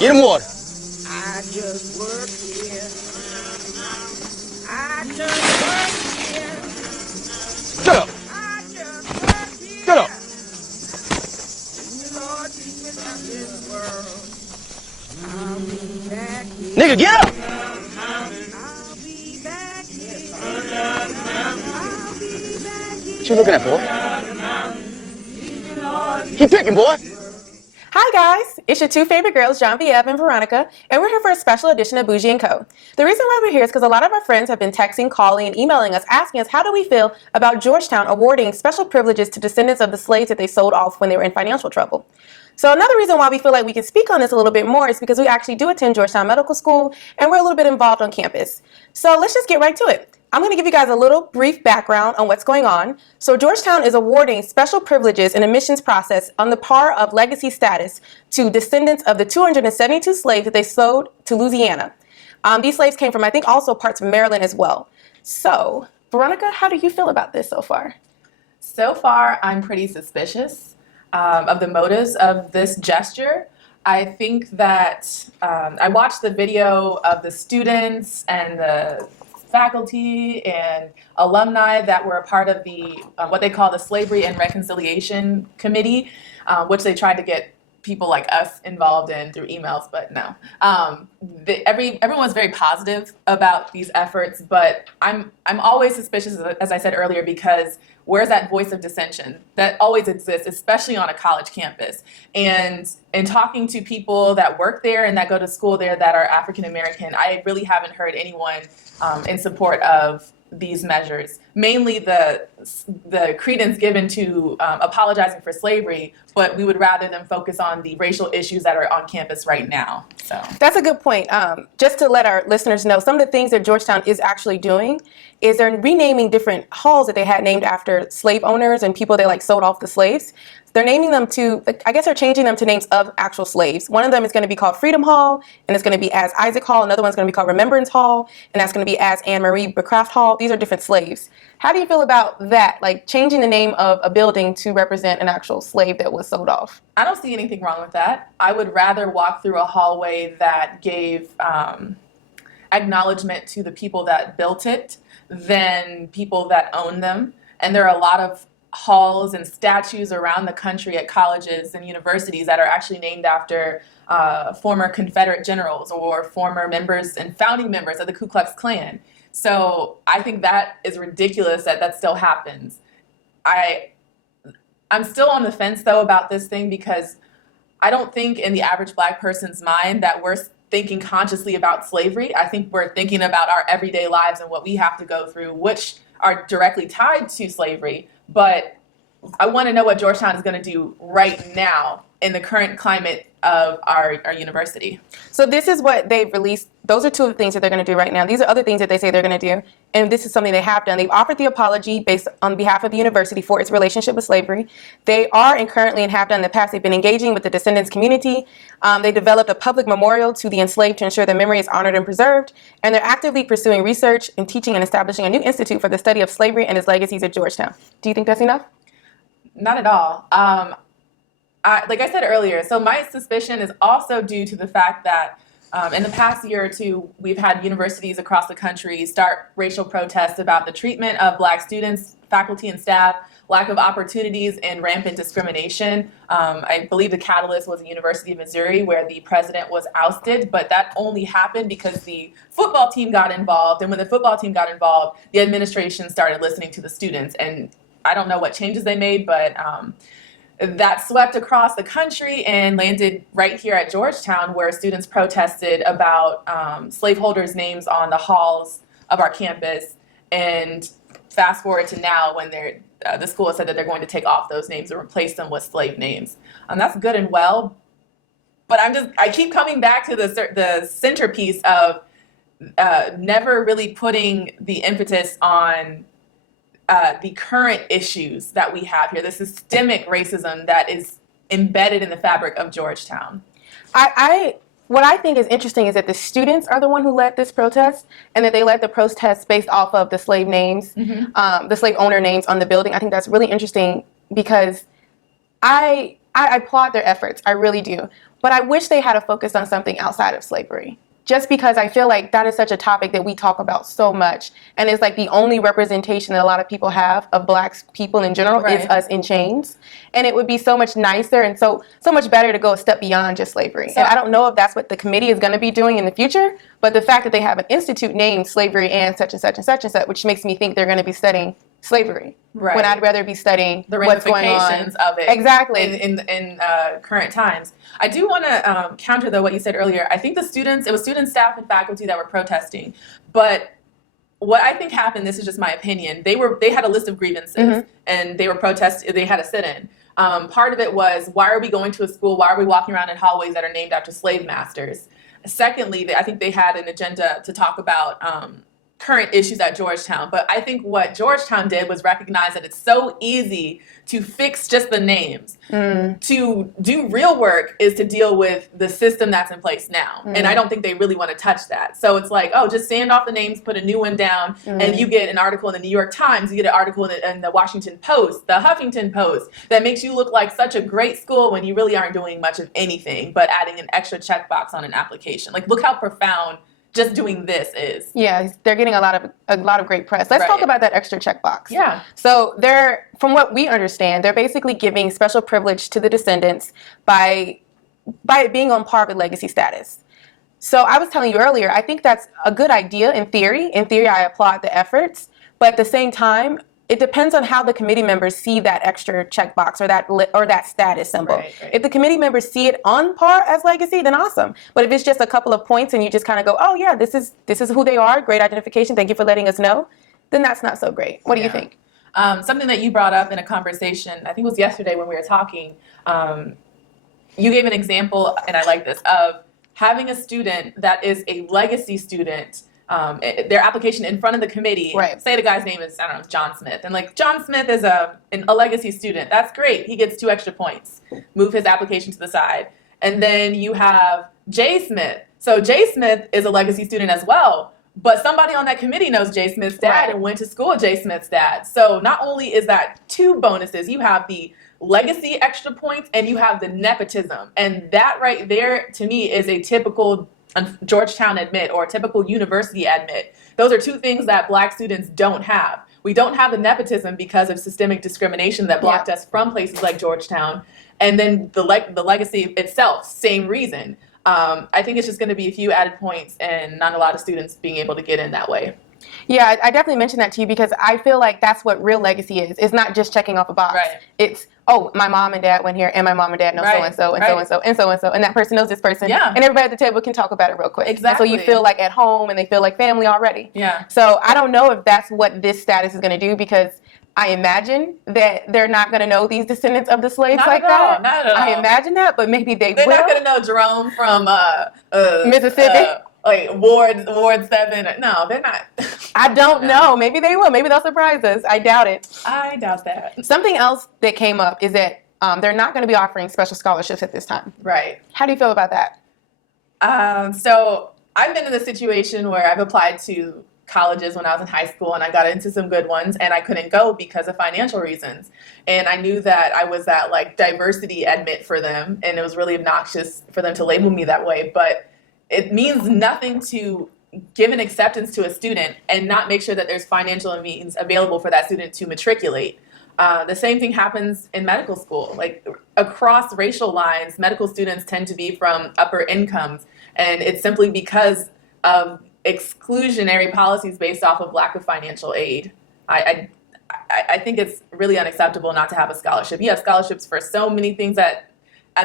Get him water. I just work here. I just work here. Shut up. I just work Shut up. here. Lord, teach me about this world. I'll be back Nigga, here. get up. I'll be back here. I'll be back What you looking at, boy? Keep picking, boy. Hi guys, it's your two favorite girls, Genevieve and Veronica, and we're here for a special edition of Bougie&Co. The reason why we're here is because a lot of our friends have been texting, calling, and emailing us asking us how do we feel about Georgetown awarding special privileges to descendants of the slaves that they sold off when they were in financial trouble. So another reason why we feel like we can speak on this a little bit more is because we actually do attend Georgetown Medical School and we're a little bit involved on campus. So let's just get right to it. I'm going to give you guys a little brief background on what's going on. So Georgetown is awarding special privileges in admissions process on the par of legacy status to descendants of the 272 slaves that they sold to Louisiana. These slaves came from, I think, also parts of Maryland as well. So, Veronica, how do you feel about this so far? So far, I'm pretty suspicious of the motives of this gesture. I think that I watched the video of the students and the faculty and alumni that were a part of the what they call the Slavery and Reconciliation Committee, which they tried to get people like us involved in through emails, but no. Everyone was very positive about these efforts, but I'm always suspicious, as I said earlier, because where's that voice of dissension that always exists, especially on a college campus? And in talking to people that work there and that go to school there that are African American, I really haven't heard anyone in support of these measures, mainly the credence given to apologizing for slavery, but we would rather them focus on the racial issues that are on campus right now. So that's a good point. Just to let our listeners know, some of the things that Georgetown is actually doing is they're renaming different halls that they had named after slave owners and people that sold off the slaves. They're naming them to, I guess they're changing them to names of actual slaves. One of them is going to be called Freedom Hall, and it's going to be as Isaac Hall. Another one's going to be called Remembrance Hall, and that's going to be as Anne Marie Becraft Hall. These are different slaves. How do you feel about that, changing the name of a building to represent an actual slave that was sold off? I don't see anything wrong with that. I would rather walk through a hallway that gave acknowledgement to the people that built it than people that own them. And there are a lot of halls and statues around the country at colleges and universities that are actually named after former Confederate generals or former members and founding members of the Ku Klux Klan. So I think that is ridiculous that still happens. I'm still on the fence, though, about this thing because I don't think in the average Black person's mind that we're thinking consciously about slavery. I think we're thinking about our everyday lives and what we have to go through, which are directly tied to slavery. But I want to know what Georgetown is going to do right now in the current climate of our university. So this is what they've released. Those are two of the things that they're going to do right now. These are other things that they say they're going to do. And this is something they have done. They've offered the apology based on behalf of the university for its relationship with slavery. They are and currently and have done in the past, they've been engaging with the descendants community. They developed a public memorial to the enslaved to ensure their memory is honored and preserved. And they're actively pursuing research and teaching and establishing a new institute for the study of slavery and its legacies at Georgetown. Do you think that's enough? Not at all. Like I said earlier, so my suspicion is also due to the fact that in the past year or two, we've had universities across the country start racial protests about the treatment of Black students, faculty, and staff, lack of opportunities, and rampant discrimination. I believe the catalyst was the University of Missouri, where the president was ousted, but that only happened because the football team got involved. And when the football team got involved, the administration started listening to the students. And I don't know what changes they made, but that swept across the country and landed right here at Georgetown, where students protested about slaveholders' names on the halls of our campus. And fast forward to now, when the school has said that they're going to take off those names and replace them with slave names. That's good and well, but I keep coming back to the centerpiece of never really putting the impetus on the current issues that we have here, the systemic racism that is embedded in the fabric of Georgetown. What I think is interesting is that the students are the one who led this protest, and that they led the protest based off of the slave names, the slave owner names on the building. I think that's really interesting because I applaud their efforts. I really do. But I wish they had a focus on something outside of slavery. Just because I feel like that is such a topic that we talk about so much. And it's like the only representation that a lot of people have of Black people in general is us in chains. And it would be so much nicer and so much better to go a step beyond just slavery. And I don't know if that's what the committee is going to be doing in the future, but the fact that they have an institute named Slavery and such and such and such and such, which makes me think they're going to be studying slavery. Right. When I'd rather be studying the what's going on. ramifications of it. Exactly. In current times. I do want to counter, though, what you said earlier. I think it was students, staff, and faculty that were protesting. But what I think happened, this is just my opinion, they had a list of grievances, and they were they had a sit-in. Part of it was, why are we going to a school? Why are we walking around in hallways that are named after slave masters? Secondly, I think they had an agenda to talk about current issues at Georgetown. But I think what Georgetown did was recognize that it's so easy to fix just the names. To do real work is to deal with the system that's in place now. And I don't think they really want to touch that. So it's like, oh, just sand off the names, put a new one down, and you get an article in the New York Times, you get an article in the Washington Post, the Huffington Post, that makes you look like such a great school when you really aren't doing much of anything but adding an extra checkbox on an application. Like, look how profound just doing this is. Yeah, they're getting a lot of great press. Let's talk about that extra checkbox. Yeah. So from what we understand, they're basically giving special privilege to the descendants by it being on par with legacy status. So I was telling you earlier, I think that's a good idea in theory. In theory, I applaud the efforts, but at the same time, it depends on how the committee members see that extra checkbox or that status symbol. Right. If the committee members see it on par as legacy, then awesome. But if it's just a couple of points and you just kind of go, oh yeah, this is who they are, great identification, thank you for letting us know, then that's not so great. What do you think? Something that you brought up in a conversation, I think it was yesterday when we were talking, you gave an example, and I like this, of having a student that is a legacy student, their application in front of the committee. Right. Say the guy's name is, I don't know, John Smith. And like, John Smith is a legacy student. That's great. He gets 2 extra points. Move his application to the side. And then you have Jay Smith. So Jay Smith is a legacy student as well. But somebody on that committee knows Jay Smith's dad and went to school with Jay Smith's dad. So not only is that 2 bonuses, you have the legacy extra points and you have the nepotism. And that right there, to me, is a typical Georgetown admit or typical university admit. Those are 2 things that Black students don't have. We don't have the nepotism because of systemic discrimination that blocked us from places like Georgetown. And then the legacy itself, same reason. I think it's just going to be a few added points and not a lot of students being able to get in that way. Yeah, I definitely mentioned that to you because I feel like that's what real legacy is. It's not just checking off a box. Right. It's, oh, my mom and dad went here, and my mom and dad know so-and-so, and so-and-so, and so-and-so, and that person knows this person. Yeah. And everybody at the table can talk about it real quick. Exactly. And so you feel like at home, and they feel like family already. Yeah. So I don't know if that's what this status is going to do because I imagine that they're not going to know these descendants of the slaves Not at all. I imagine that, but maybe they They're will. not going to know Jerome from Mississippi. Like Ward 7. No, they're not. I don't know. Maybe they will. Maybe they'll surprise us. I doubt it. I doubt that. Something else that came up is that they're not going to be offering special scholarships at this time. Right. How do you feel about that? So I've been in a situation where I've applied to colleges when I was in high school and I got into some good ones and I couldn't go because of financial reasons. And I knew that I was that like diversity admit for them and it was really obnoxious for them to label me that way. But it means nothing to give an acceptance to a student and not make sure that there's financial means available for that student to matriculate. The same thing happens in medical school. Like across racial lines, medical students tend to be from upper incomes, and it's simply because of exclusionary policies based off of lack of financial aid. I think it's really unacceptable not to have a scholarship. You have scholarships for so many things at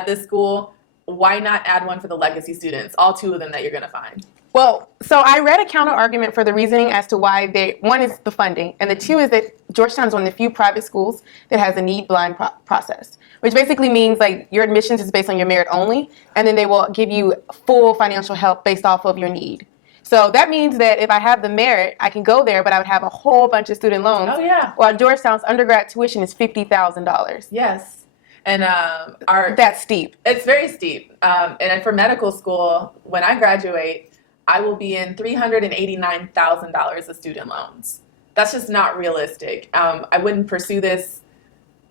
this school. Why not add one for the legacy students? All 2 of them that you're going to find. Well, so I read a counter argument for the reasoning as to why one is the funding, and the 2 is that Georgetown is one of the few private schools that has a need blind process, which basically means like your admissions is based on your merit only, and then they will give you full financial help based off of your need. So that means that if I have the merit, I can go there, but I would have a whole bunch of student loans. Oh, yeah. While Georgetown's undergrad tuition is $50,000. Yes. And that's steep. It's very steep. And for medical school, when I graduate, I will be in $389,000 of student loans. That's just not realistic. I wouldn't pursue this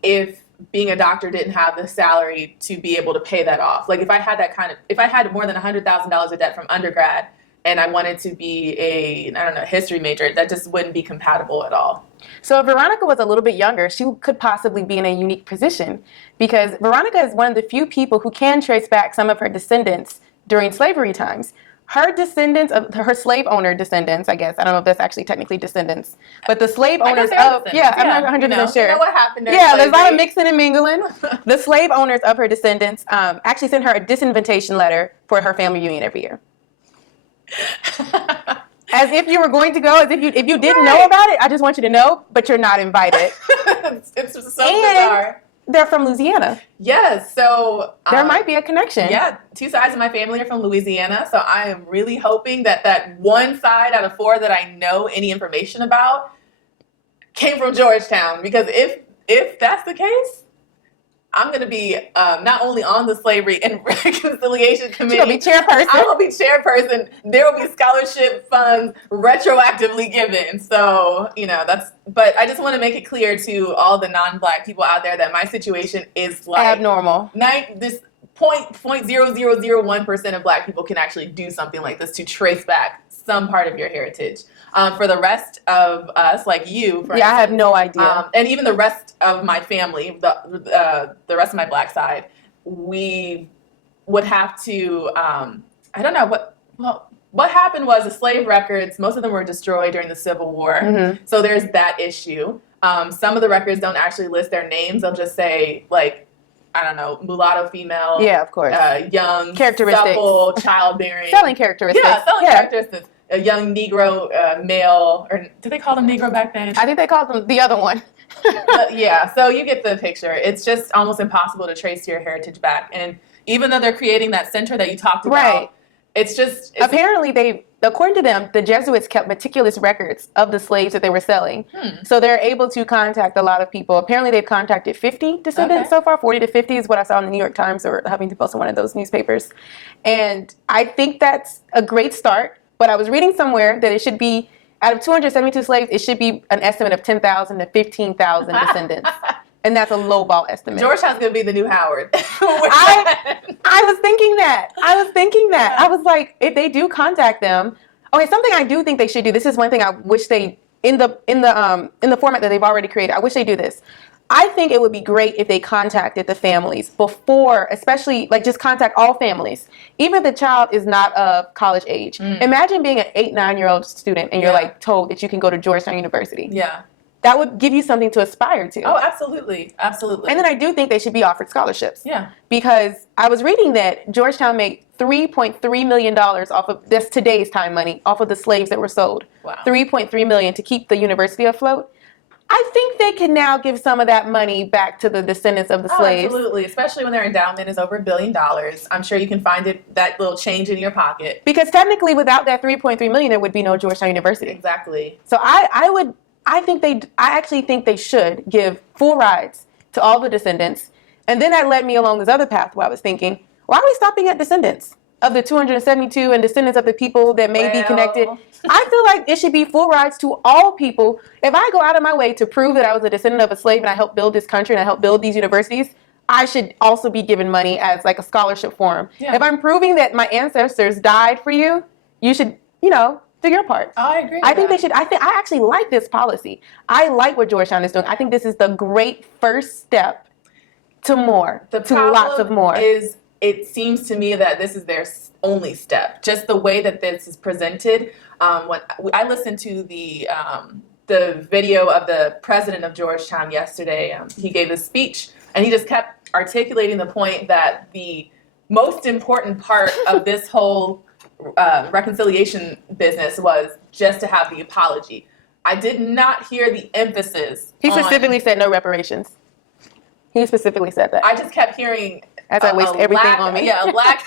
if being a doctor didn't have the salary to be able to pay that off. Like if I had more than $100,000 of debt from undergrad and I wanted to be a history major, that just wouldn't be compatible at all. So if Veronica was a little bit younger, she could possibly be in a unique position because Veronica is one of the few people who can trace back some of her descendants during slavery times. Her descendants, her slave owner descendants, I guess. I don't know if that's actually technically descendants, but the slave owners of, I'm not 100% sure. You know what happened there? Yeah, there's a lot of mixing and mingling. The slave owners of her descendants actually sent her a disinvitation letter for her family reunion every year. As if you were going to go, as if you didn't know about it, I just want you to know, but you're not invited. It's so bizarre. They're from Louisiana. Yes, so there might be a connection. Yeah, 2 sides of my family are from Louisiana, so I am really hoping that one side out of 4 that I know any information about came from Georgetown. Because if that's the case, I'm going to be not only on the Slavery and Reconciliation Committee. You'll be chairperson. I will be chairperson. There will be scholarship funds retroactively given. So, but I just want to make it clear to all the non-Black people out there that my situation is like abnormal. This 0.0001% of Black people can actually do something like this to trace back some part of your heritage. For the rest of us, like you, for instance, I have no idea. And even the rest of my family, the rest of my Black side, we would have to. I don't know what happened was the slave records. Most of them were destroyed during the Civil War, so there's that issue. Some of the records don't actually list their names; they'll just say like, I don't know, mulatto female. Yeah, of course. Young, characteristics, supple, childbearing, selling characteristics. Yeah, selling characteristics. A young Negro male, or did they call them Negro back then? I think they called them the other one. Yeah, so you get the picture. It's just almost impossible to trace your heritage back. And even though they're creating that center that you talked about, it's apparently according to them, the Jesuits kept meticulous records of the slaves that they were selling. So they're able to contact a lot of people. Apparently they've contacted 50 descendants so far. 40 to 50 is what I saw in the New York Times or Huffington Post in one of those newspapers. And I think that's a great start. But I was reading somewhere that it should be, out of 272 slaves, it should be an estimate of 10,000 to 15,000 descendants. And that's a lowball estimate. Georgetown's going to be the new Howard. I was thinking that. I was like, if they do contact them, okay, something I do think they should do. This is one thing I wish they, in the format that they've already created, I wish they do this. I think it would be great if they contacted the families before, especially like just contact all families, even if the child is not of college age. Imagine being an 8-9-year-old student and you're like told that you can go to Georgetown University. Yeah. That would give you something to aspire to. Oh, absolutely. Absolutely. And then I do think they should be offered scholarships. Yeah. Because I was reading that Georgetown made $3.3 million off of, that's today's time money, off of the slaves that were sold. Wow. $3.3 million to keep the university afloat. I think they can now give some of that money back to the descendants of the slaves. Absolutely, especially when their endowment is over $1 billion. I'm sure you can find that little change in your pocket. Because technically, without that $3.3 million, there would be no Georgetown University. Exactly. So I actually think they should give full rides to all the descendants, and then that led me along this other path where I was thinking, why are we stopping at descendants of the 272 and descendants of the people that may be connected? I feel like it should be full rides to all people. If I go out of my way to prove that I was a descendant of a slave and I helped build this country and I helped build these universities, I should also be given money as like a scholarship for them. Yeah. If I'm proving that my ancestors died for you, you should, do your part. Oh, I agree. I think they should. I actually like this policy. I like what Georgetown is doing. I think this is the great first step to more, to lots of more. It seems to me that this is their only step. Just the way that this is presented. When I listened to the video of the president of Georgetown yesterday, he gave a speech, and he just kept articulating the point that the most important part of this whole reconciliation business was just to have the apology. I did not hear the emphasis. He specifically said no reparations. He specifically said that. I just kept hearing as I waste everything on me. Yeah, a lack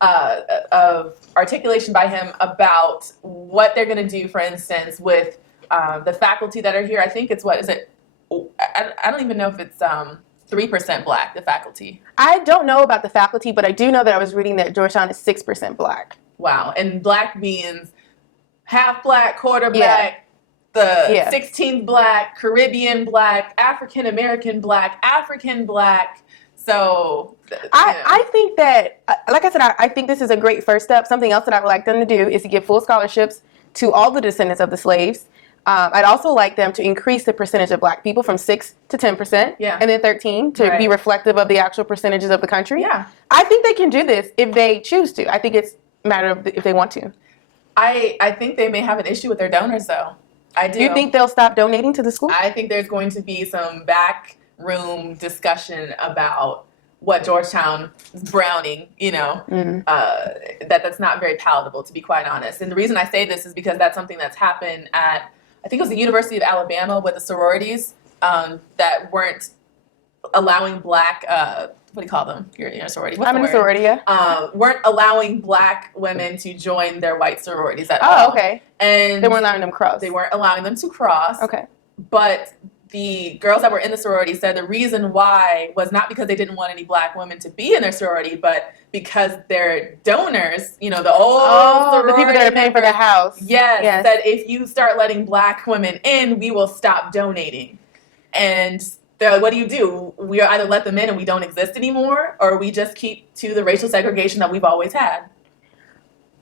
of articulation by him about what they're going to do, for instance, with the faculty that are here. I think it's I don't even know if it's 3% Black, the faculty. I don't know about the faculty, but I do know that I was reading that Georgetown is 6% Black. Wow. And Black means half Black, quarter Black, the Yeah. 16th black, Caribbean black, African American black, African black. So I think that, like I said, I think this is a great first step. Something else that I would like them to do is to give full scholarships to all the descendants of the slaves. I'd also like them to increase the percentage of black people from 6 to 10%, Yeah. and then 13 to be reflective of the actual percentages of the country. Yeah. I think they can do this if they choose to. I think it's a matter of if they want to. I think they may have an issue with their donors, though. I do. Do you think they'll stop donating to the school? I think there's going to be some backroom discussion about what Georgetown is browning, that's not very palatable, to be quite honest. And the reason I say this is because that's something that's happened at, I think it was the University of Alabama with the sororities that weren't allowing black, what do you call them? You're in a sorority. What's I'm the in a word? sorority, yeah. Weren't allowing black women to join their white sororities at all. Oh, okay. And They weren't allowing them to cross. They weren't allowing them to cross. Okay. But the girls that were in the sorority said the reason why was not because they didn't want any black women to be in their sorority, but because their donors, the old the people that are paying for the house. yes, said if you start letting black women in, we will stop donating. And they're like, what do? We either let them in and we don't exist anymore, or we just keep to the racial segregation that we've always had.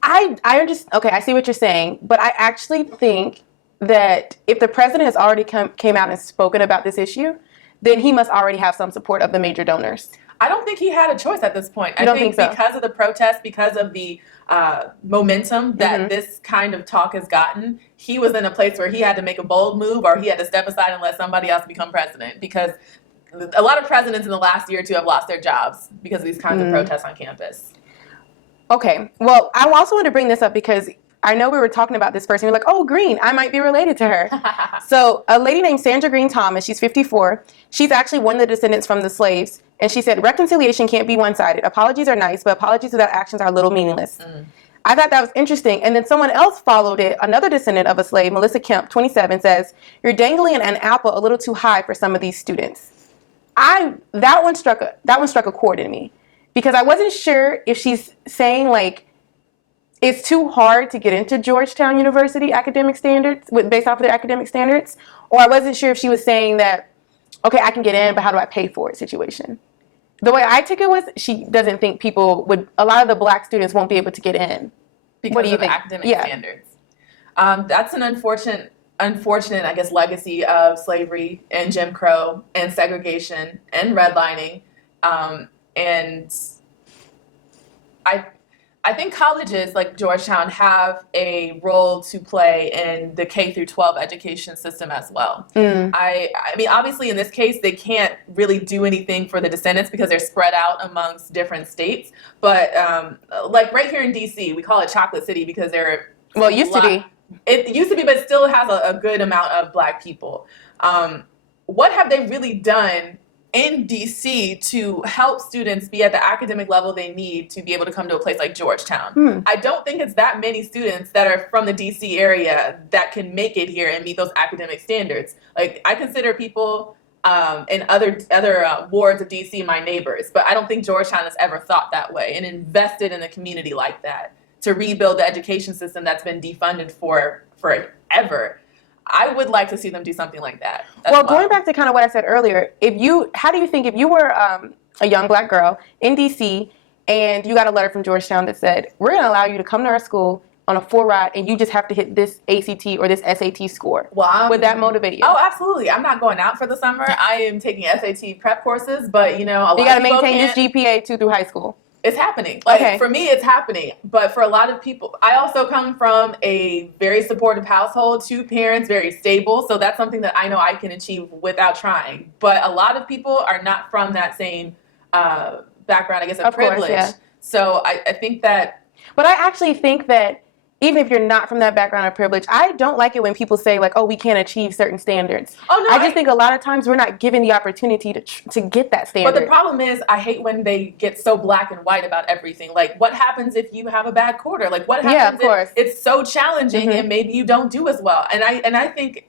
I just okay, I see what you're saying, but I actually think that if the president has already came out and spoken about this issue, then he must already have some support of the major donors. I don't think he had a choice at this point. I think so? Because of the protests, because of the momentum that this kind of talk has gotten, he was in a place where he had to make a bold move, or he had to step aside and let somebody else become president. Because a lot of presidents in the last year or two have lost their jobs because of these kinds of protests on campus. Okay. Well, I also want to bring this up because I know we were talking about this person. You're like, oh, Green, I might be related to her. So a lady named Sandra Green Thomas, she's 54. She's actually one of the descendants from the slaves. And she said, reconciliation can't be one-sided. Apologies are nice, but apologies without actions are a little meaningless. I thought that was interesting. And then someone else followed it. Another descendant of a slave, Melissa Kemp, 27, says, you're dangling an apple a little too high for some of these students. That one struck a chord in me because I wasn't sure if she's saying like, it's too hard to get into Georgetown University academic standards, based off of their academic standards. Or I wasn't sure if she was saying that, okay, I can get in, but how do I pay for it situation. The way I took it was she doesn't think a lot of the black students won't be able to get in. Because What do you of think? academic Yeah. standards. That's an unfortunate, I guess, legacy of slavery and Jim Crow and segregation and redlining. And I think colleges like Georgetown have a role to play in the K through 12 education system as well. I mean, obviously in this case, they can't really do anything for the descendants because they're spread out amongst different states. But like right here in DC, we call it Chocolate City because there are It used to be. It used to be, but it still has a good amount of black people. What have they really done in DC to help students be at the academic level they need to be able to come to a place like Georgetown? I don't think it's that many students that are from the DC area that can make it here and meet those academic standards. Like I consider people in other wards of DC my neighbors, but I don't think Georgetown has ever thought that way and invested in a community like that to rebuild the education system that's been defunded for forever. I would like to see them do something like that. Going back to kind of what I said earlier, how do you think if you were a young black girl in DC and you got a letter from Georgetown that said, we're going to allow you to come to our school on a full ride and you just have to hit this ACT or this SAT score, would that motivate you? Oh, absolutely. I'm not going out for the summer. I am taking SAT prep courses, but a lot of people got to maintain this GPA through high school. It's happening. For me, it's happening. But for a lot of people, I also come from a very supportive household, 2 parents, very stable. So that's something that I know I can achieve without trying. But a lot of people are not from that same background, I guess, of privilege. Course, yeah. So I think that. But I actually think that even if you're not from that background of privilege, I don't like it when people say like, oh, we can't achieve certain standards. Oh, no, I just think a lot of times we're not given the opportunity to get that standard. But the problem is I hate when they get so black and white about everything. Like what happens if you have a bad quarter? Like what happens if it's so challenging and maybe you don't do as well? And I think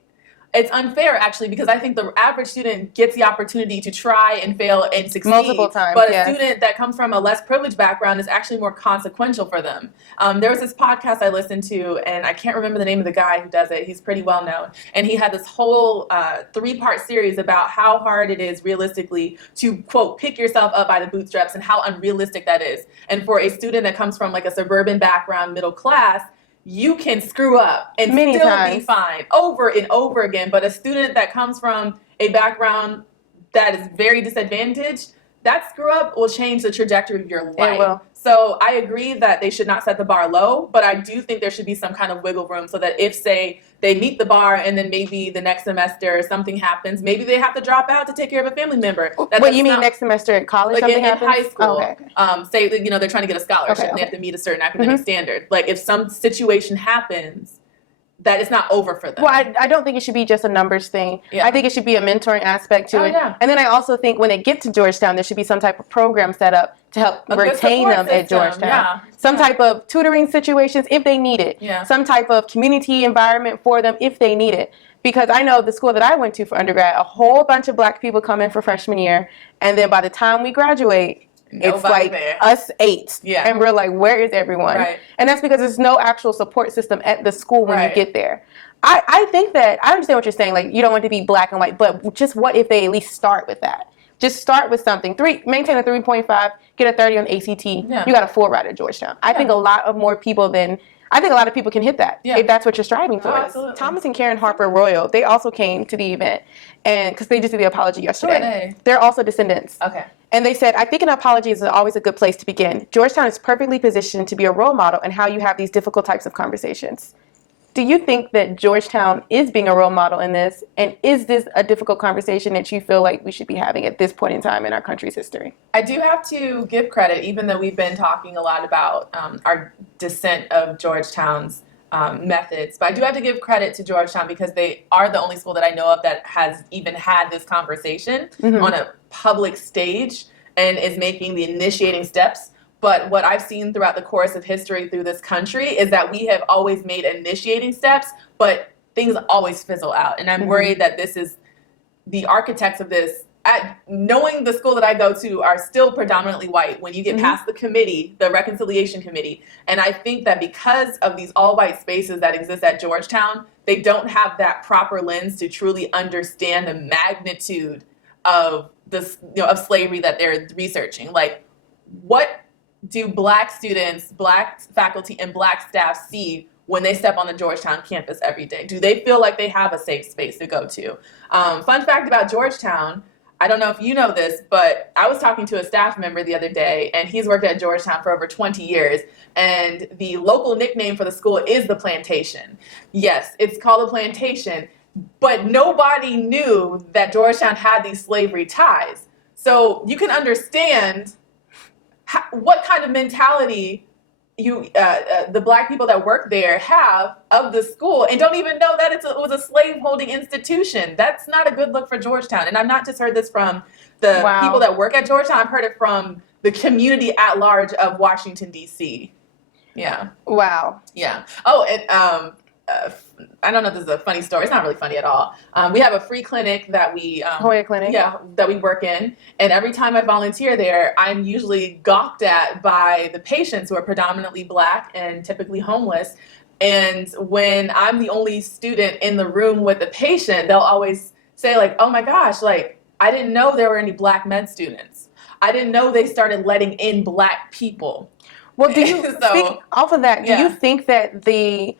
It's unfair, actually, because I think the average student gets the opportunity to try and fail and succeed. Multiple times, But yes. a student that comes from a less privileged background is actually more consequential for them. There was this podcast I listened to, and I can't remember the name of the guy who does it. He's pretty well known. And he had this whole 3-part series about how hard it is realistically to, quote, pick yourself up by the bootstraps and how unrealistic that is. And for a student that comes from like a suburban background, middle class, you can screw up and Many still times. be fine over and over again. But a student that comes from a background that is very disadvantaged, that screw up will change the trajectory of your life. It will. So I agree that they should not set the bar low, but I do think there should be some kind of wiggle room so that if, say, they meet the bar and then maybe the next semester something happens, maybe they have to drop out to take care of a family member. What you mean next semester at college? Like something in happens? high school, Oh, okay. say that, you know, they're trying to get a scholarship Okay, and they okay. have to meet a certain academic standard. Like if some situation happens, that it's not over for them. Well, I don't think it should be just a numbers thing. Yeah. I think it should be a mentoring aspect to Oh, it. yeah. And then I also think when they get to Georgetown, there should be some type of program set up to help A good retain support them at system, Georgetown. yeah. Some type of tutoring situations if they need it. Yeah. Some type of community environment for them if they need it. Because I know the school that I went to for undergrad, a whole bunch of black people come in for freshman year, and then by the time we graduate, it's Nobody like there. us 8. Yeah. And we're like, where is everyone? Right. And that's because there's no actual support system at the school when Right. you get there. I think that, I understand what you're saying, like you don't want it to be black and white, but just what if they at least start with that? Just start with something. Maintain a 3.5, get a 30 on the ACT. Yeah. You got a full ride at Georgetown. I think a lot of people can hit that if that's what you're striving for. absolutely. Thomas and Karen Harper Royal, they also came to the event, and because they just did the apology yesterday. Who are they? They're also descendants. Okay. And they said, I think an apology is always a good place to begin. Georgetown is perfectly positioned to be a role model in how you have these difficult types of conversations. Do you think that Georgetown is being a role model in this? And is this a difficult conversation that you feel like we should be having at this point in time in our country's history? I do have to give credit, even though we've been talking a lot about our descent of Georgetown's methods. But I do have to give credit to Georgetown because they are the only school that I know of that has even had this conversation on a public stage and is making the initiating steps. But what I've seen throughout the course of history through this country is that we have always made initiating steps, but things always fizzle out. And I'm worried that this is the architects of this. Knowing the school that I go to are still predominantly white when you get past the committee, the reconciliation committee. And I think that because of these all-white spaces that exist at Georgetown, they don't have that proper lens to truly understand the magnitude of this, of slavery that they're researching. Like, what do black students, black faculty, and black staff see when they step on the Georgetown campus every day? Do they feel like they have a safe space to go to? Fun fact about Georgetown, I don't know if you know this, but I was talking to a staff member the other day, and he's worked at Georgetown for over 20 years, and the local nickname for the school is the Plantation. Yes, it's called the Plantation, but nobody knew that Georgetown had these slavery ties. So you can understand what kind of mentality the black people that work there have of the school and don't even know that it was a slaveholding institution. That's not a good look for Georgetown. And I've not just heard this from the people that work at Georgetown. I've heard it from the community at large of Washington, D.C. Yeah. Wow. Yeah. Oh, and I don't know if this is a funny story. It's not really funny at all. We have a free clinic that we Hoya Clinic. Yeah, that we work in. And every time I volunteer there, I'm usually gawked at by the patients who are predominantly black and typically homeless. And when I'm the only student in the room with the patient, they'll always say like, oh my gosh, like I didn't know there were any black med students. I didn't know they started letting in black people. Well, do you, speak off of that, do you think that the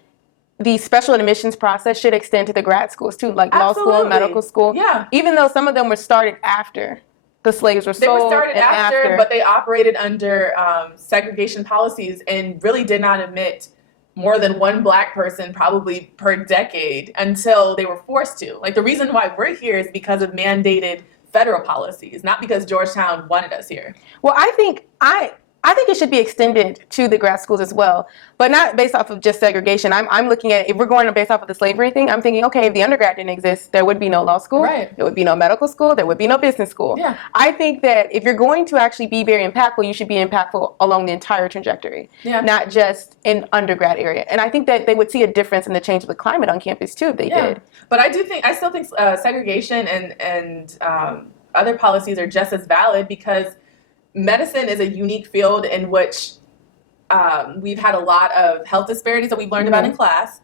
special admissions process should extend to the grad schools too, like law school and medical school? Yeah. Even though some of them were started after the slaves were sold. They were started after, but they operated under segregation policies and really did not admit more than one black person probably per decade until they were forced to. Like the reason why we're here is because of mandated federal policies, not because Georgetown wanted us here. Well, I think I I think it should be extended to the grad schools as well, but not based off of just segregation. I'm looking at, if we're going based off of the slavery thing, I'm thinking, okay, if the undergrad didn't exist, there would be no law school, Right. there would be no medical school, there would be no business school. Yeah. I think that if you're going to actually be very impactful, you should be impactful along the entire trajectory, not just in undergrad area. And I think that they would see a difference in the change of the climate on campus too if they did. But I still think segregation and other policies are just as valid, because medicine is a unique field in which we've had a lot of health disparities that we've learned about in class,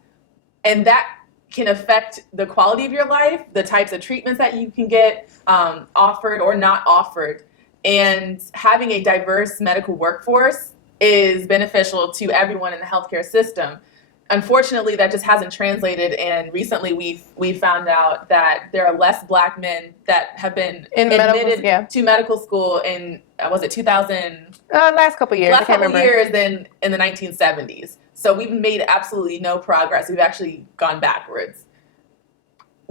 and that can affect the quality of your life, the types of treatments that you can get offered or not offered. And having a diverse medical workforce is beneficial to everyone in the healthcare system. Unfortunately, that just hasn't translated, and recently we've found out that there are less Black men that have been admitted to medical school in, was it 2000? Last couple years. Last couple years than in the 1970s. So we've made absolutely no progress. We've actually gone backwards.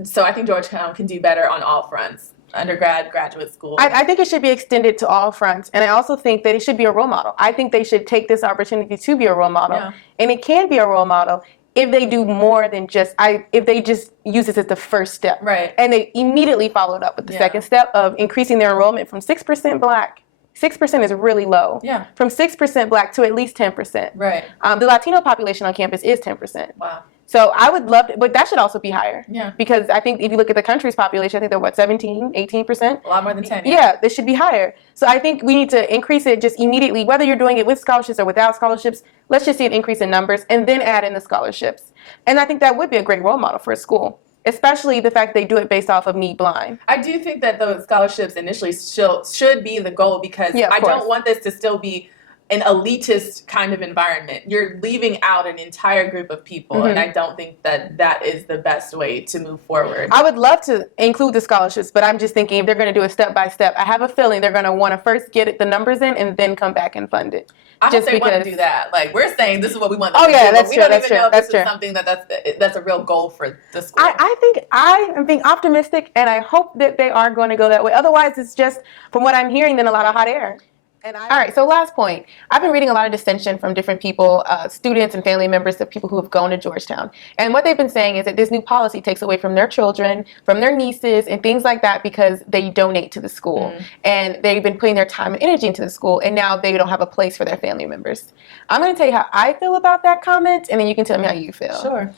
So I think Georgetown can do better on all fronts. Undergrad, graduate school. I think it should be extended to all fronts. And I also think that it should be a role model. I think they should take this opportunity to be a role model. Yeah. And it can be a role model if they do more than just, if they just use this as the first step. Right. And they immediately followed up with the second step of increasing their enrollment from 6% Black. 6% is really low. Yeah. From 6% Black to at least 10%. Right. The Latino population on campus is 10%. Wow. So I would love to, but that should also be higher. Yeah. Because I think if you look at the country's population, I think they're 17, 18%? A lot more than 10. Yeah, they should be higher. So I think we need to increase it just immediately, whether you're doing it with scholarships or without scholarships. Let's just see an increase in numbers and then add in the scholarships. And I think that would be a great role model for a school, especially the fact they do it based off of need blind. I do think that those scholarships initially should be the goal, because I don't want this to still be an elitist kind of environment. You're leaving out an entire group of people, and I don't think that that is the best way to move forward. I would love to include the scholarships, but I'm just thinking if they're going to do it step by step, I have a feeling they're going to want to first get the numbers in and then come back and fund it. I hope they want to do that. Like, we're saying this is what we want them to do, that's but we true, don't that's even true, know if that's this is something that's a real goal for the school. I think I am being optimistic, and I hope that they are going to go that way. Otherwise, it's just, from what I'm hearing, then a lot of hot air. All right, so last point. I've been reading a lot of dissension from different people, students and family members of people who have gone to Georgetown. And what they've been saying is that this new policy takes away from their children, from their nieces, and things like that because they donate to the school. And they've been putting their time and energy into the school, and now they don't have a place for their family members. I'm going to tell you how I feel about that comment, and then you can tell me how you feel. Sure.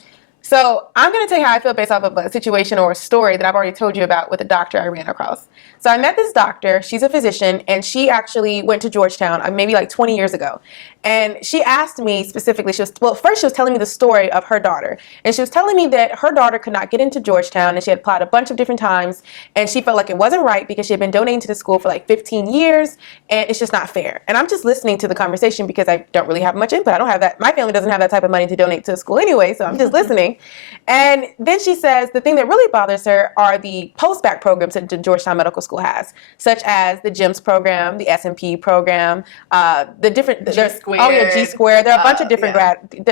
So I'm going to tell you how I feel based off of a situation or a story that I've already told you about with a doctor I ran across. So I met this doctor. She's a physician, and she actually went to Georgetown maybe like 20 years ago. And she asked me specifically, first she was telling me the story of her daughter. And she was telling me that her daughter could not get into Georgetown, and she had applied a bunch of different times, and she felt like it wasn't right because she had been donating to the school for like 15 years, and it's just not fair. And I'm just listening to the conversation because I don't really have much input. I don't have that. My family doesn't have that type of money to donate to the school anyway, so I'm just listening. And then she says the thing that really bothers her are the post-bac programs that the Georgetown Medical School has, such as the GEMS program, the SMP program, the different G Squared. There are a bunch of different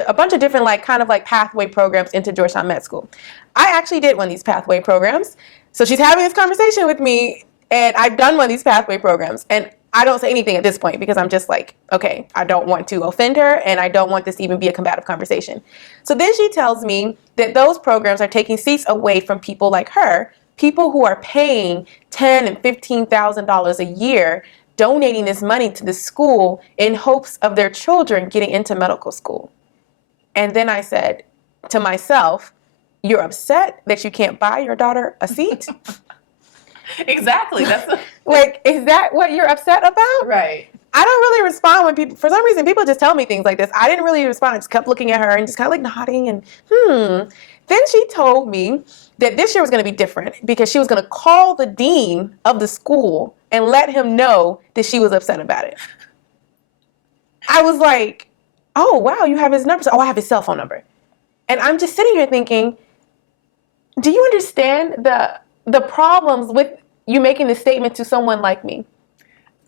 a bunch of different kind of pathway programs into Georgetown Med School. I actually did one of these pathway programs. So she's having this conversation with me, and I've done one of these pathway programs, and I don't say anything at this point because I'm just like, okay, I don't want to offend her, and I don't want this to even be a combative conversation. So then she tells me that those programs are taking seats away from people like her, people who are paying $10,000 and $15,000 a year, donating this money to the school in hopes of their children getting into medical school. And then I said to myself, you're upset that you can't buy your daughter a seat? Exactly. That's is that what you're upset about? Right. I don't really respond when people, for some reason, people just tell me things like this. I didn't really respond. I just kept looking at her and just kind of nodding and Then she told me that this year was going to be different because she was going to call the dean of the school and let him know that she was upset about it. I was like, oh, wow, you have his number. So, I have his cell phone number. And I'm just sitting here thinking, do you understand the problems with you making this statement to someone like me?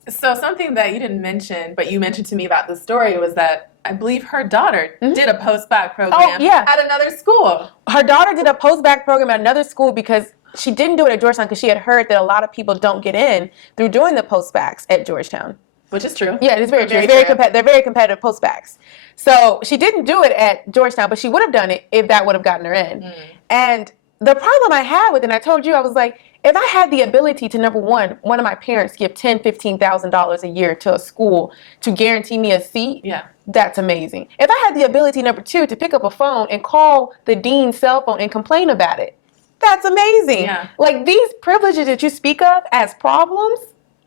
So something that you didn't mention, but you mentioned to me about the story was that I believe her daughter did a post-bac program at another school. Her daughter did a post-bac program at another school because she didn't do it at Georgetown because she had heard that a lot of people don't get in through doing the post-bacs at Georgetown. Which is true. Yeah, it's very true. They're very competitive postbacks. So she didn't do it at Georgetown, but she would have done it if that would have gotten her in. And the problem I had with it, and I told you, I was like, if I had the ability to, number one of my parents give $10,000, $15,000 a year to a school to guarantee me a seat, that's amazing. If I had the ability, number two, to pick up a phone and call the dean's cell phone and complain about it, that's amazing. Yeah. Like, these privileges that you speak of as problems,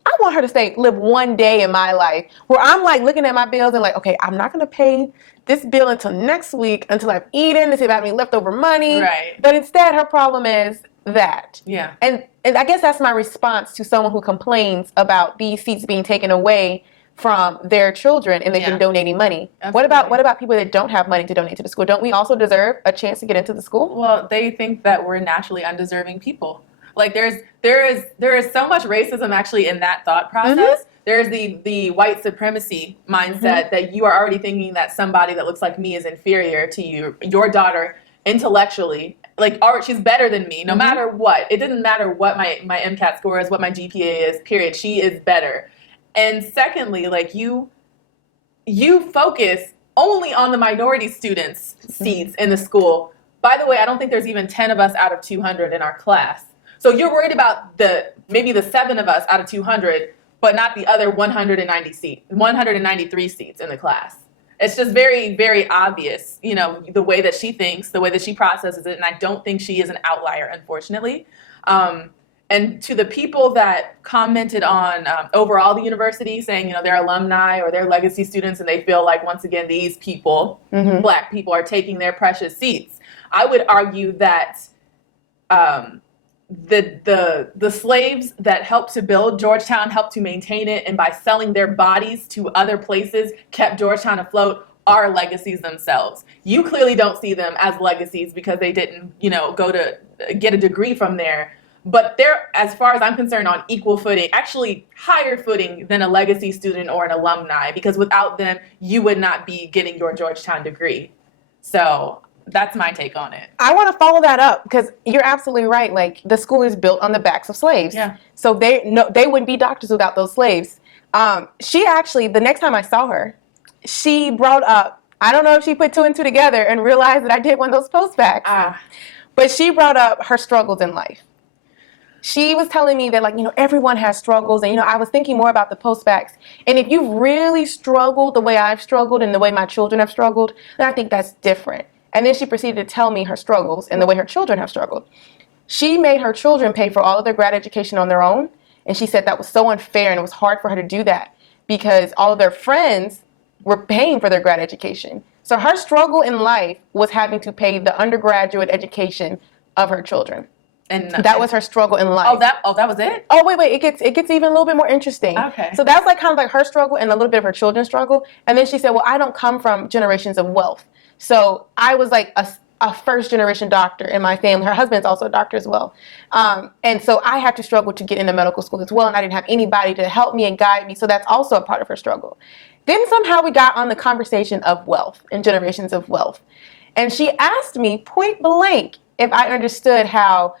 I want her to live one day in my life where I'm like looking at my bills and like, okay, I'm not going to pay this bill until next week, until I've eaten, to see if I have any leftover money. Right. But instead, her problem is that. Yeah. And I guess that's my response to someone who complains about these seats being taken away from their children and they've been donating money. Absolutely. What about people that don't have money to donate to the school? Don't we also deserve a chance to get into the school? Well, they think that we're naturally undeserving people. Like there is so much racism actually in that thought process. There's the white supremacy mindset that you are already thinking that somebody that looks like me is inferior to you, your daughter intellectually. Like, she's better than me, no matter what. It doesn't matter what my MCAT score is, what my GPA is, period. She is better. And secondly, like you focus only on the minority students' seats in the school. By the way, I don't think there's even 10 of us out of 200 in our class. So you're worried about maybe the 7 of us out of 200, but not the other 193 seats in the class. It's just very, very obvious, the way that she thinks, the way that she processes it. And I don't think she is an outlier, unfortunately. And to the people that commented on overall the university saying, they're alumni or they're legacy students and they feel like, once again, these people, Black people, are taking their precious seats. I would argue that the slaves that helped to build Georgetown, helped to maintain it, and by selling their bodies to other places kept Georgetown afloat, are legacies themselves. You clearly don't see them as legacies because they didn't, go to get a degree from there. But they're, as far as I'm concerned, on equal footing, actually higher footing than a legacy student or an alumni, because without them, you would not be getting your Georgetown degree. So that's my take on it. I want to follow that up because you're absolutely right. Like, the school is built on the backs of slaves. Yeah. So they wouldn't be doctors without those slaves. She actually, the next time I saw her, she brought up, I don't know if she put two and two together and realized that I did one of those postbacks, but she brought up her struggles in life. She was telling me that, everyone has struggles. And, I was thinking more about the postbacks. And if you've really struggled the way I've struggled and the way my children have struggled, then I think that's different. And then she proceeded to tell me her struggles and the way her children have struggled. She made her children pay for all of their grad education on their own. And she said that was so unfair and it was hard for her to do that because all of their friends were paying for their grad education. So her struggle in life was having to pay the undergraduate education of her children. And that was her struggle in life. Oh, that was it? Oh, wait. It gets even a little bit more interesting. Okay. So that's kind of like her struggle and a little bit of her children's struggle. And then she said, well, I don't come from generations of wealth. So I was like a first generation doctor in my family. Her husband's also a doctor as well. And so I had to struggle to get into medical school as well. And I didn't have anybody to help me and guide me. So that's also a part of her struggle. Then somehow we got on the conversation of wealth and generations of wealth. And she asked me point blank if I understood how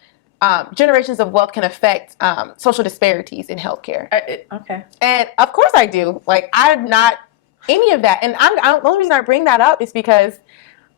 generations of wealth can affect social disparities in healthcare. Okay. And of course I do. I'm not any of that. And the only reason I bring that up is because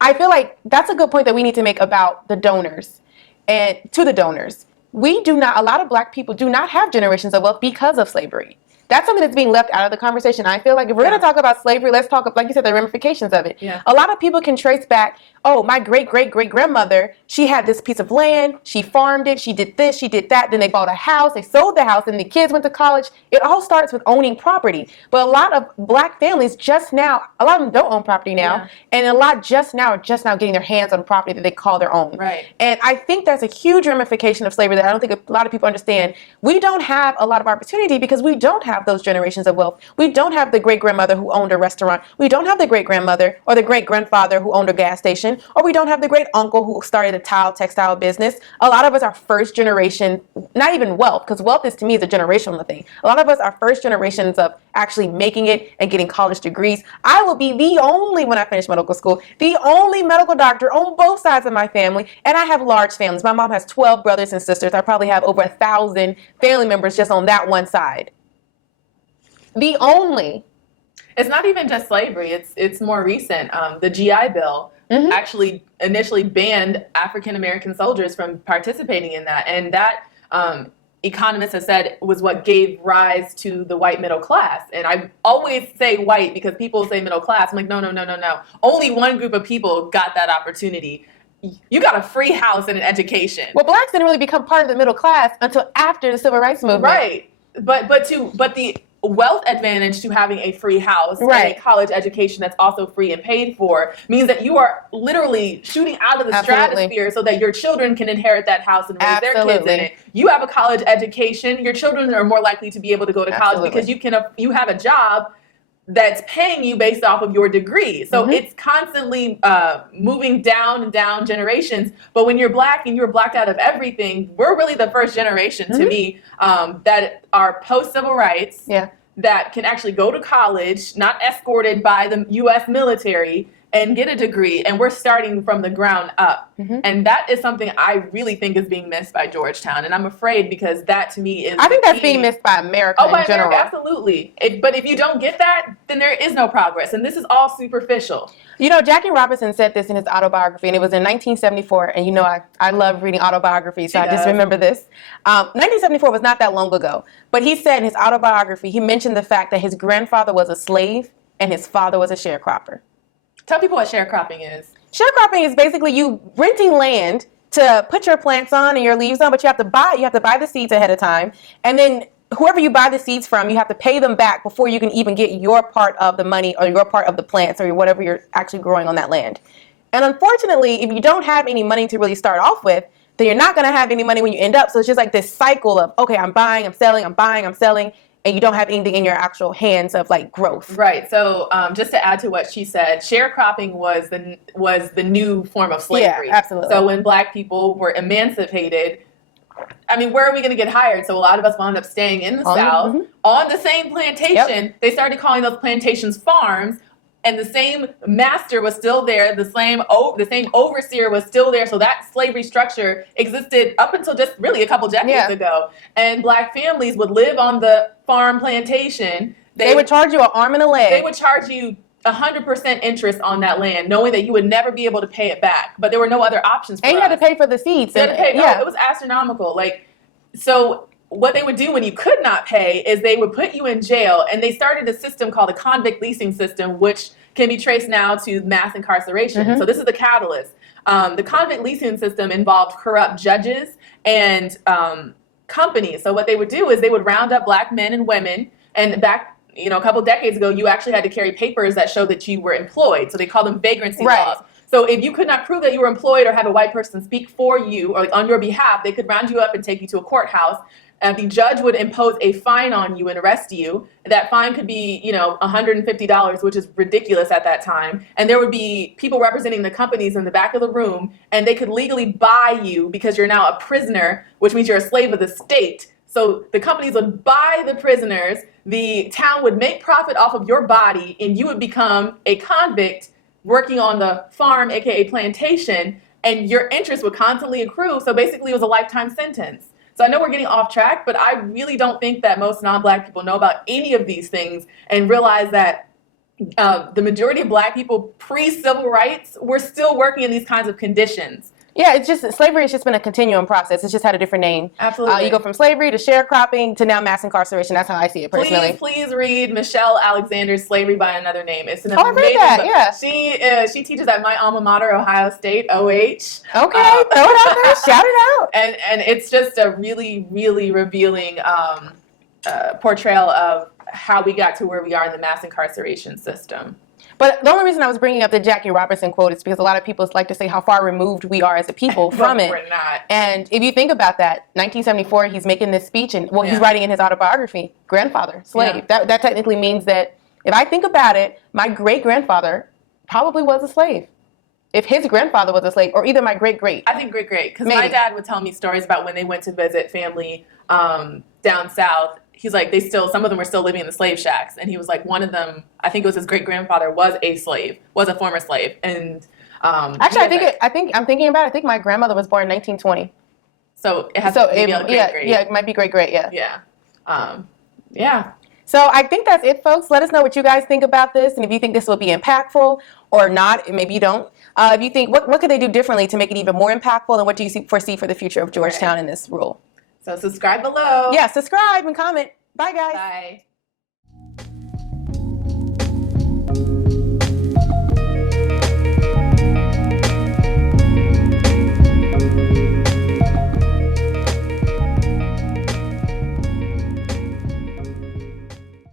I feel like that's a good point that we need to make about the donors and to the donors. A lot of Black people do not have generations of wealth because of slavery. That's something that's being left out of the conversation. I feel like if we're going to talk about slavery, let's talk, like you said, the ramifications of it. Yeah. A lot of people can trace back, my great-great-great-grandmother, she had this piece of land, she farmed it, she did this, she did that, then they bought a house, they sold the house, and the kids went to college. It all starts with owning property. But a lot of Black families a lot of them don't own property now, and a lot just now getting their hands on property that they call their own. Right. And I think that's a huge ramification of slavery that I don't think a lot of people understand. We don't have a lot of opportunity because we don't have those generations of wealth. We don't have the great-grandmother who owned a restaurant. We don't have the great-grandmother or the great-grandfather who owned a gas station, or we don't have the great-uncle who started a textile business. A lot of us are first generation, not even wealth, because wealth to me is a generational thing. A lot of us are first generations of actually making it and getting college degrees. I will be when I finish medical school, the only medical doctor on both sides of my family, and I have large families. My mom has 12 brothers and sisters. I probably have over 1,000 family members just on that one side. The only. It's not even just slavery. It's more recent. The GI Bill actually initially banned African American soldiers from participating in that, and that economists have said was what gave rise to the white middle class. And I always say white because people say middle class. I'm like, no. Only one group of people got that opportunity. You got a free house and an education. Well, blacks didn't really become part of the middle class until after the civil rights movement. Right. But the wealth advantage to having a free house and a college education that's also free and paid for means that you are literally shooting out of the stratosphere so that your children can inherit that house and raise their kids in it. You have a college education, your children are more likely to be able to go to college because you have a job that's paying you based off of your degree. So it's constantly moving down and down generations. But when you're black and you're blacked out of everything, we're really the first generation to me that are post-civil rights, that can actually go to college, not escorted by the U.S. military, and get a degree. And we're starting from the ground up. And that is something I really think is being missed by Georgetown. And I'm afraid because that to me is I think that's being missed by America in general. America, absolutely. But if you don't get that, then there is no progress. And this is all superficial. You know, Jackie Robinson said this in his autobiography, and it was in 1974. And you know, I love reading autobiographies, so I just remember this. 1974 was not that long ago. But he said in his autobiography, he mentioned the fact that his grandfather was a slave and his father was a sharecropper. Tell people what sharecropping is. Sharecropping is basically you renting land to put your plants on and your leaves on, but you have to buy the seeds ahead of time, and then whoever you buy the seeds from, you have to pay them back before you can even get your part of the money or your part of the plants or whatever you're actually growing on that land. And unfortunately, if you don't have any money to really start off with, then you're not going to have any money when you end up. So it's just like this cycle of, okay, I'm buying, I'm selling, I'm buying, I'm selling, and you don't have anything in your actual hands of like growth. Right. So just to add to what she said, sharecropping was the new form of slavery. Yeah, absolutely. So when black people were emancipated, I mean, where are we going to get hired? So a lot of us wound up staying in the South on the same plantation. They started calling those plantations farms. And the same master was still there. The same overseer was still there. So that slavery structure existed up until just really a couple decades ago. And black families would live on the farm plantation. They would charge you an arm and a leg. They would charge you 100% interest on that land, knowing that you would never be able to pay it back. But there were no other options for us. And you had to pay for the seeds. You had to pay. It was astronomical. So what they would do when you could not pay is they would put you in jail, and they started a system called the convict leasing system, which can be traced now to mass incarceration. So this is the catalyst. The convict leasing system involved corrupt judges and companies. So what they would do is they would round up black men and women, and back a couple decades ago, you actually had to carry papers that showed that you were employed. So they called them vagrancy laws. So if you could not prove that you were employed or have a white person speak for you or on your behalf, they could round you up and take you to a courthouse. And the judge would impose a fine on you and arrest you. That fine could be, $150, which is ridiculous at that time. And there would be people representing the companies in the back of the room, and they could legally buy you because you're now a prisoner, which means you're a slave of the state. So the companies would buy the prisoners, the town would make profit off of your body, and you would become a convict working on the farm, aka plantation, and your interest would constantly accrue. So basically it was a lifetime sentence. So I know we're getting off track, but I really don't think that most non-black people know about any of these things and realize that the majority of black people pre-civil rights were still working in these kinds of conditions. Yeah, it's just slavery has just been a continuum process. It's just had a different name. Absolutely. You go from slavery to sharecropping to now mass incarceration. That's how I see it personally. Please read Michelle Alexander's Slavery by Another Name. It's an amazing I read that, book. She teaches at my alma mater, Ohio State, OH. Okay, throw it out there, shout it out. And it's just a really, really revealing portrayal of how we got to where we are in the mass incarceration system. But the only reason I was bringing up the Jackie Robinson quote is because a lot of people like to say how far removed we are as a people from it. We're not. And if you think about that, 1974, he's making this speech, and he's writing in his autobiography, grandfather, slave. Yeah. That technically means that if I think about it, my great-grandfather probably was a slave. If his grandfather was a slave, or either my great-great. I think great-great, because my dad would tell me stories about when they went to visit family down south. He's like, some of them were still living in the slave shacks. And he was like, one of them, I think it was his great-grandfather, was a former slave. And actually, I'm thinking about it. I think my grandmother was born in 1920. So it has to be great-great. Yeah, it might be great-great, yeah. Yeah. So I think that's it, folks. Let us know what you guys think about this, and if you think this will be impactful or not. Maybe you don't. If you think, what could they do differently to make it even more impactful, and what do you foresee for the future of Georgetown in this rule? So subscribe below. Yeah, subscribe and comment. Bye, guys. Bye.